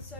So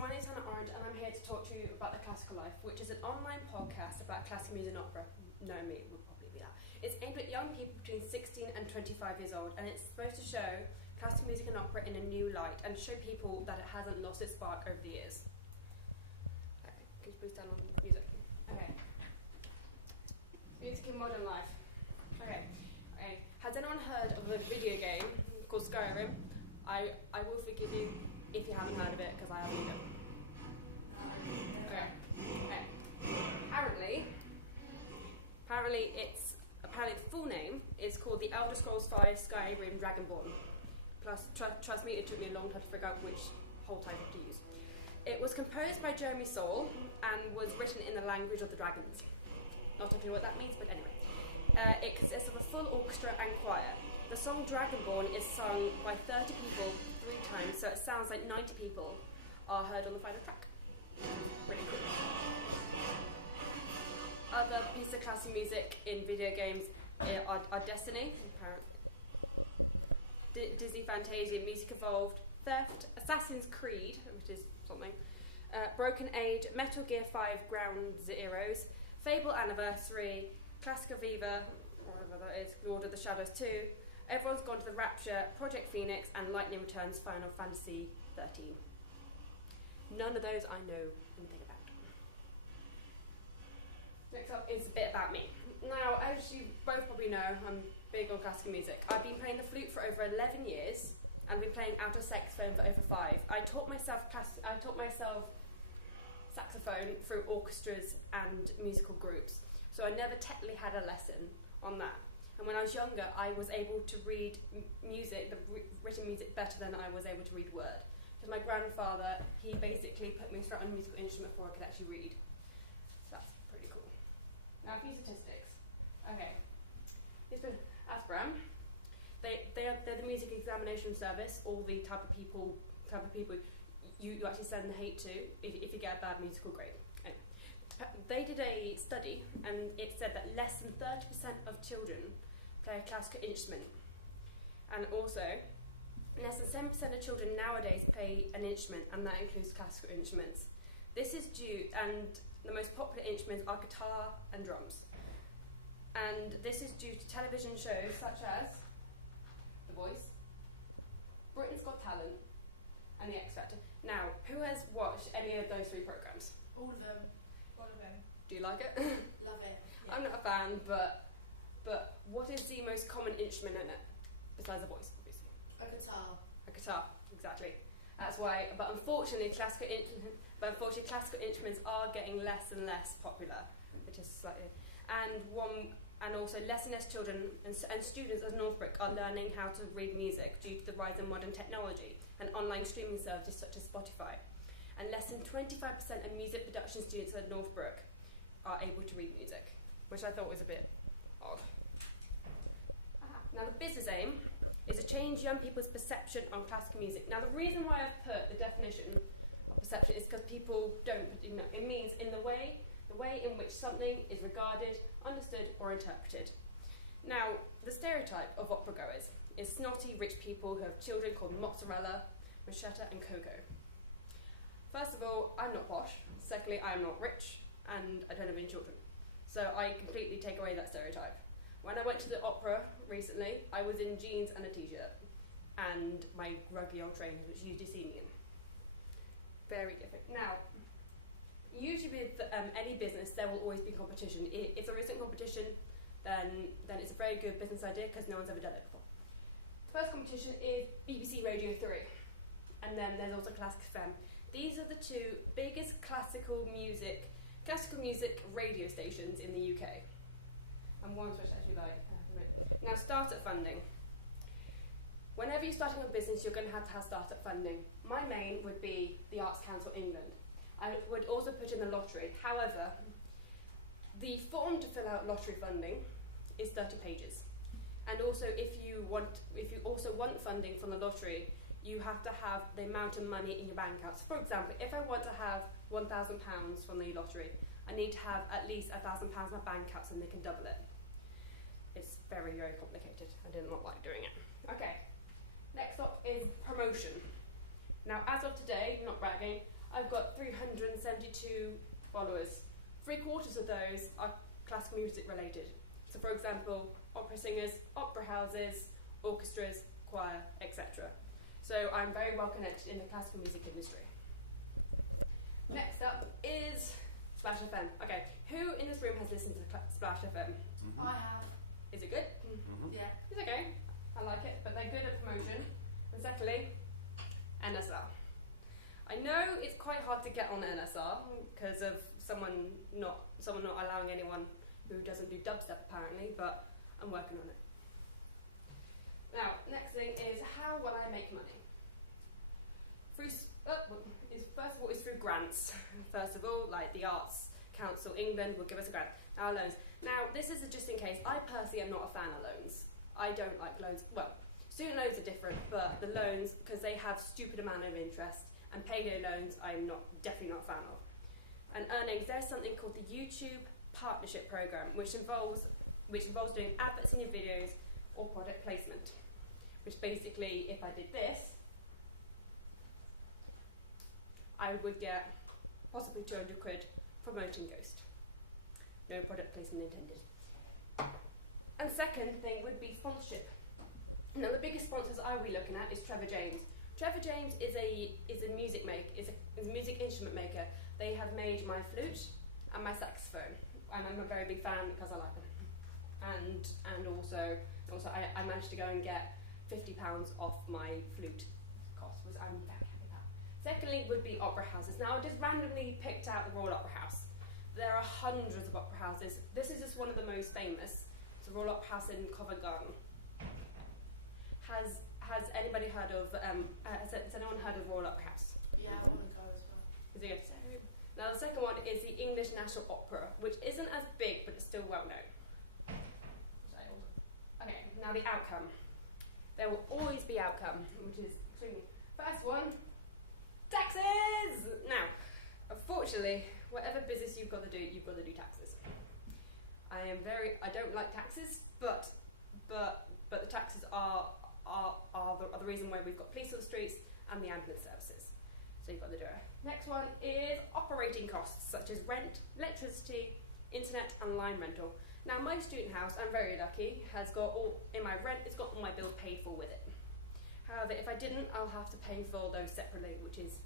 my name is Hannah Orange, and I'm here to talk to you about The Classical Life, which is an online podcast about classical music and opera. No, me would probably be that. It's aimed at young people between 16 and 25 years old, and it's supposed to show classical music and opera in a new light and show people that it hasn't lost its spark over the years. Okay, can you please turn on music? Okay. Music in modern life. Okay. Has anyone heard of a video game called Skyrim? I will forgive you if you haven't heard of it, because I haven't either. Okay. Apparently the full name is called The Elder Scrolls V Skyrim Dragonborn. Plus, trust me, it took me a long time to figure out which whole title to use. It was composed by Jeremy Soule and was written in the language of the dragons. Not sure what that means, but anyway. It consists of a full orchestra and choir. The song Dragonborn is sung by 30 people 3 times, so it sounds like 90 people are heard on the final track. Really cool. Other pieces of classical music in video games are Destiny, Disney Fantasia, Music Evolved, Theft, Assassin's Creed, which is something, Broken Age, Metal Gear 5 Ground Zeroes, Fable Anniversary, Classica Viva, whatever that is, Lord of the Shadows 2, Everyone's Gone to the Rapture, Project Phoenix, and Lightning Returns Final Fantasy 13. None of those I know anything about. Next up is a bit about me. Now, as you both probably know, I'm big on classical music. I've been playing the flute for over 11 years, and I've been playing alto saxophone for over 5. I taught myself saxophone through orchestras and musical groups, so I never technically had a lesson on that. And when I was younger, I was able to read music, written music, better than I was able to read word. Because my grandfather, he basically put me straight on a musical instrument before I could actually read. So that's pretty cool. Now, a few statistics. Okay. Here's been ASPRAM. They're the music examination service, all the type of people you actually send the hate to if you get a bad musical grade. Anyway. They did a study, and it said that less than 30% of children play a classical instrument. And also, less than 7% of children nowadays play an instrument, and that includes classical instruments. This is due, and the most popular instruments are guitar and drums. And this is due to television shows such as The Voice, Britain's Got Talent, and The X Factor. Now, who has watched any of those 3 programs? All of them. Do you like it? Love it. Yeah. I'm not a fan, but what is the most common instrument in it? Besides the voice, obviously. A guitar. A guitar, exactly. That's why, but unfortunately classical instruments are getting less and less popular, which is slightly, and also less and less children and students at Northbrook are learning how to read music due to the rise in modern technology and online streaming services such as Spotify. And less than 25% of music production students at Northbrook are able to read music, which I thought was a bit odd. Now, the business aim is to change young people's perception on classical music. Now, the reason why I've put the definition of perception is because people don't, it means in the way in which something is regarded, understood, or interpreted. Now, the stereotype of opera goers is snotty rich people who have children called mozzarella, machetta, and cocoa. First of all, I'm not posh. Secondly, I am not rich, and I don't have any children. So I completely take away that stereotype. When I went to the opera recently, I was in jeans and a t-shirt, and my gruggy old trainers, which you usually see me in. Very different. Now, usually with any business, there will always be competition. If there isn't competition, then it's a very good business idea because no one's ever done it before. The first competition is BBC Radio 3, and then there's also Classic FM. These are the 2 biggest classical music radio stations in the UK. And one's which I actually like. Now, startup funding. Whenever you're starting a business, you're going to have startup funding. My main would be the Arts Council England. I would also put in the lottery. However, the form to fill out lottery funding is 30 pages. And also, if you also want funding from the lottery, you have to have the amount of money in your bank account. So for example, if I want to have £1,000 from the lottery, I need to have at least £1,000 in my bank account so they can double it. It's very, very complicated. I did not like doing it. Okay, next up is promotion. Now, as of today, not bragging, I've got 372 followers. 3/4 of those are classical music related. So, for example, opera singers, opera houses, orchestras, choir, etc. So I'm very well connected in the classical music industry. Next up is Splash FM. Okay, who in this room has listened to Splash FM? Mm-hmm. I have. Is it good? Mm-hmm. Yeah. It's okay. I like it, but they're good at promotion. And secondly, NSR. I know it's quite hard to get on NSR because of someone not allowing anyone who doesn't do dubstep apparently, but I'm working on it. Now, next thing is how will I make money? First of all, it's through grants. First of all, like the Arts Council England will give us a grant. Now, loans. Now, this is just in case. I personally am not a fan of loans. I don't like loans. Well, student loans are different, but the loans, because they have stupid amount of interest, and payday loans, I'm definitely not a fan of. And earnings, there's something called the YouTube Partnership Program, which involves doing adverts in your videos or product placement. Which basically, if I did this, I would get possibly 200 quid promoting Ghost. No product placement intended. And second thing would be sponsorship. Now the biggest sponsors I will be looking at is Trevor James. Trevor James is a music instrument maker. They have made my flute and my saxophone, and I'm a very big fan because I like them. And also I managed to go and get £50 off my flute cost, which I'm very happy about. Secondly would be opera houses. Now I just randomly picked out the Royal Opera House. There are hundreds of opera houses. This is just one of the most famous. It's the Royal Opera House in Covent Garden. Has anybody heard of has anyone heard of Royal Opera House? Yeah, I want to go as well. Is it good? Now the second one is the English National Opera, which isn't as big but it's still well known. Okay, now the outcome. There will always be outcome, which is extremely. First one, taxes! Now, unfortunately, whatever business you've got to do taxes. I don't like taxes, but the taxes are the reason why we've got police on the streets and the ambulance services. So you've got to do it. Next one is operating costs, such as rent, electricity, internet and line rental. Now my student house, I'm very lucky, has got all, in my rent, it's got all my bills paid for with it. However, if I didn't, I'll have to pay for those separately, which is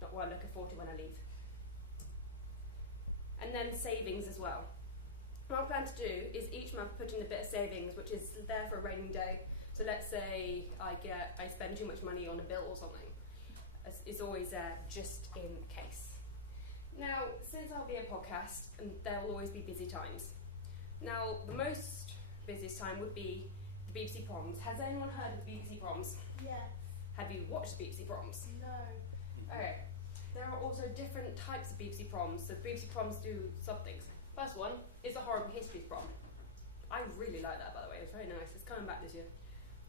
not what I'm looking forward to when I leave. And then savings as well. What I plan to do is each month put in a bit of savings, which is there for a rainy day. So let's say I spend too much money on a bill or something. It's always there just in case. Now, since I'll be a podcast, and there will always be busy times. Now, the most busiest time would be the BBC Proms. Has anyone heard of BBC Proms? Yeah. Have you watched BBC Proms? No. Okay. There are also different types of BBC Proms. So BBC Proms do some things. First one is the Horrible Histories Prom. I really like that, by the way. It's very nice. It's coming back this year.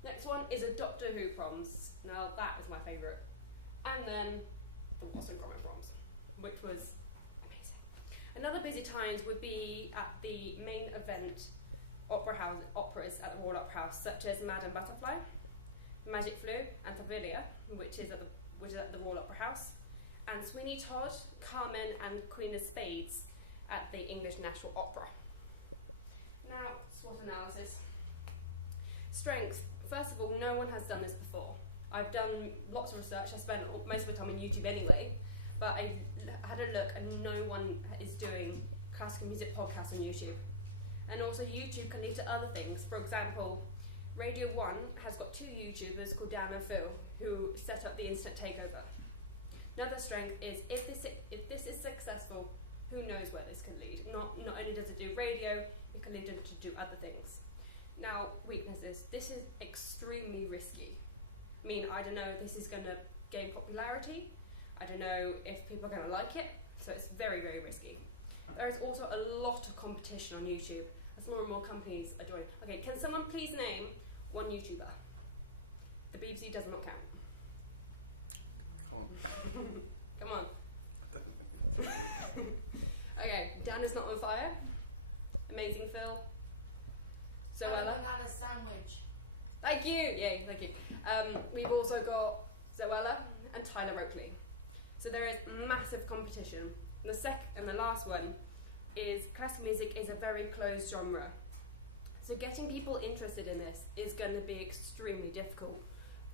Next one is a Doctor Who Proms. Now, that is my favourite. And then the What's and Gromit Proms, which was amazing. Another busy times would be at the main event operas at the Royal Opera House, such as Madame Butterfly, Magic Flute, and Thavilia, which is at the Royal Opera House, and Sweeney Todd, Carmen, and Queen of Spades at the English National Opera. Now, SWOT analysis. Strengths. First of all, no one has done this before. I've done lots of research. I spent most of the time on YouTube anyway, but I had a look and no one is doing classical music podcasts on YouTube. And also YouTube can lead to other things. For example, Radio 1 has got 2 YouTubers called Dan and Phil who set up the instant takeover. Another strength is if this is successful, who knows where this can lead. Not only does it do radio, it can lead them to do other things. Now, weaknesses. This is extremely risky. I mean, I don't know if this is going to gain popularity. I don't know if people are going to like it. So it's very, very risky. There is also a lot of competition on YouTube as more and more companies are joining. Okay, can someone please name one YouTuber? The BBC does not count. Come on. Okay, Dan is not on fire. Amazing Phil. Zoella. And a sandwich. Thank you. Yay, thank you. We've also got Zoella and Tyler Oakley. So there is massive competition. And the last one is classical music is a very closed genre. So getting people interested in this is going to be extremely difficult.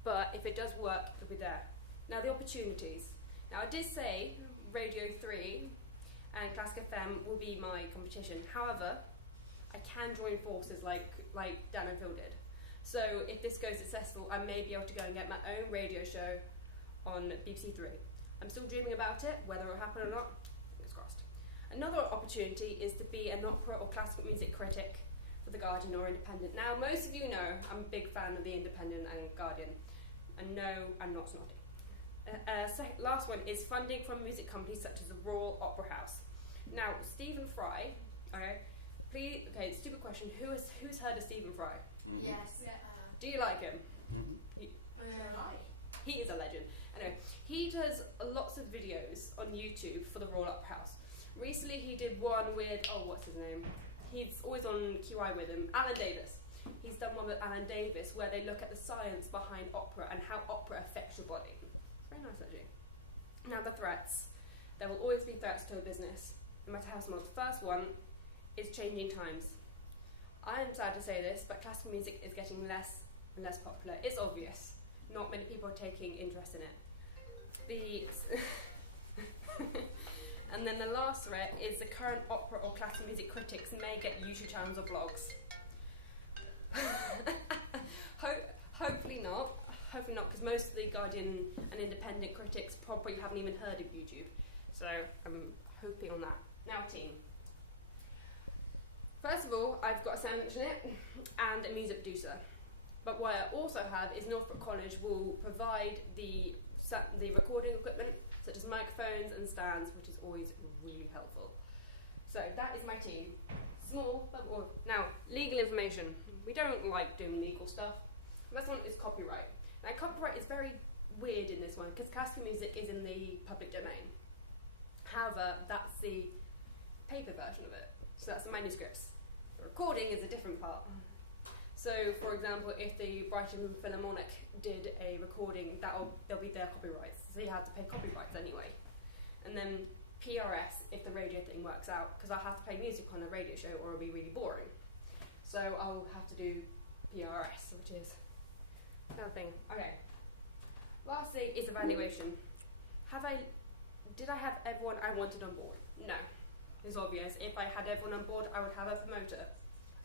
But if it does work, it'll be there. Now the opportunities. Now I did say Radio 3 and Classic FM will be my competition. However, I can join forces like Dan and Phil did. So if this goes successful, I may be able to go and get my own radio show on BBC 3. I'm still dreaming about it, whether it will happen or not, fingers crossed. Another opportunity is to be an opera or classical music critic for The Guardian or Independent. Now, most of you know I'm a big fan of The Independent and Guardian, and no, I'm not snotty. Last one is funding from music companies such as the Royal Opera House. Now, Stephen Fry, stupid question, who's heard of Stephen Fry? Yes. Yeah. Do you like him? Right. He is a legend. Anyway, he does lots of videos on YouTube for the Royal Opera House. Recently he did one with, what's his name? He's always on QI with him, Alan Davis. He's done one with Alan Davis where they look at the science behind opera and how opera affects your body. Very nice, actually. Now the threats. There will always be threats to a business, no matter how small. The first one is changing times. I am sad to say this, but classical music is getting less and less popular. It's obvious. Not many people are taking interest in it. And then the last threat is the current opera or classical music critics may get YouTube channels or blogs. Hopefully not. Hopefully not, because most of the Guardian and Independent critics probably haven't even heard of YouTube. So I'm hoping on that. Now, team. First of all, I've got a sound engineer and a music producer. But what I also have is Northbrook College will provide the recording equipment, such as microphones and stands, which is always really helpful. So that is my team. Small, but more. Now, legal information. We don't like doing legal stuff. This one is copyright. Now, copyright is very weird in this one, because classical music is in the public domain. However, that's the paper version of it. So that's the manuscripts. The recording is a different part. So, for example, if the Brighton Philharmonic did a recording, there'll be their copyrights. So you have to pay copyrights anyway. And then PRS, if the radio thing works out, because I'll have to play music on a radio show or it'll be really boring. So I'll have to do PRS, which is another thing. Okay. Lastly is evaluation. Did I have everyone I wanted on board? No. It's obvious. If I had everyone on board, I would have a promoter.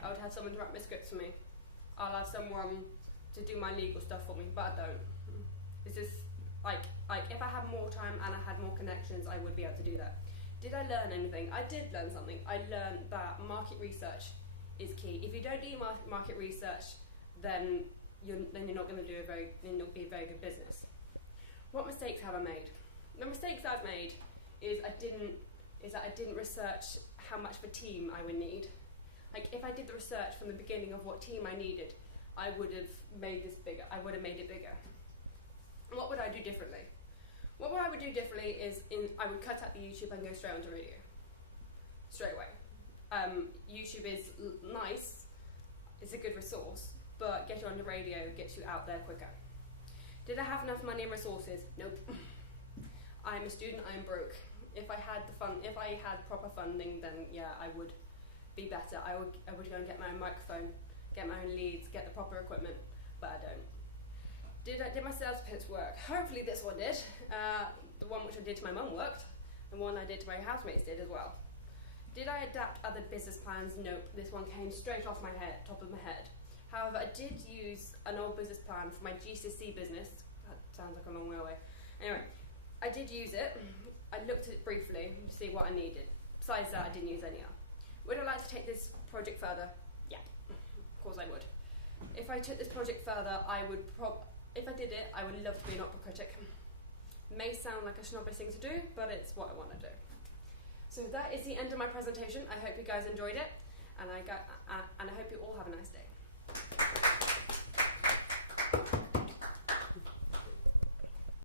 I would have someone to write my scripts for me. I'll have someone to do my legal stuff for me, but I don't. It's just like if I had more time and I had more connections, I would be able to do that. Did I learn anything? I did learn something. I learned that market research is key. If you don't do market research, then you're not going to do be a very good business. What mistakes have I made? The mistakes I've made is that I didn't research how much of a team I would need. Like, if I did the research from the beginning of what team I needed, I would have made this bigger. I would have made it bigger. What would I do differently? What I would do differently is I would cut out the YouTube and go straight onto radio. Straight away. YouTube is nice. It's a good resource, but getting onto radio gets you out there quicker. Did I have enough money and resources? Nope. I'm a student, I'm broke. If I had proper funding, then yeah, I would be better. I would go and get my own microphone, get my own leads, get the proper equipment, but I don't. Did my sales pitch work? Hopefully this one did. The one which I did to my mum worked. The one I did to my housemates did as well. Did I adapt other business plans? Nope. This one came straight off my head, top of my head. However, I did use an old business plan for my GCSE business. That sounds like a long way away. Anyway, I did use it. I looked at it briefly to see what I needed. Besides that, I didn't use any other. Would I like to take this project further? Yeah, of course I would. If I took this project further, if I did it, I would love to be an opera critic. May sound like a snobbish thing to do, but it's what I want to do. So that is the end of my presentation. I hope you guys enjoyed it, and I hope you all have a nice day.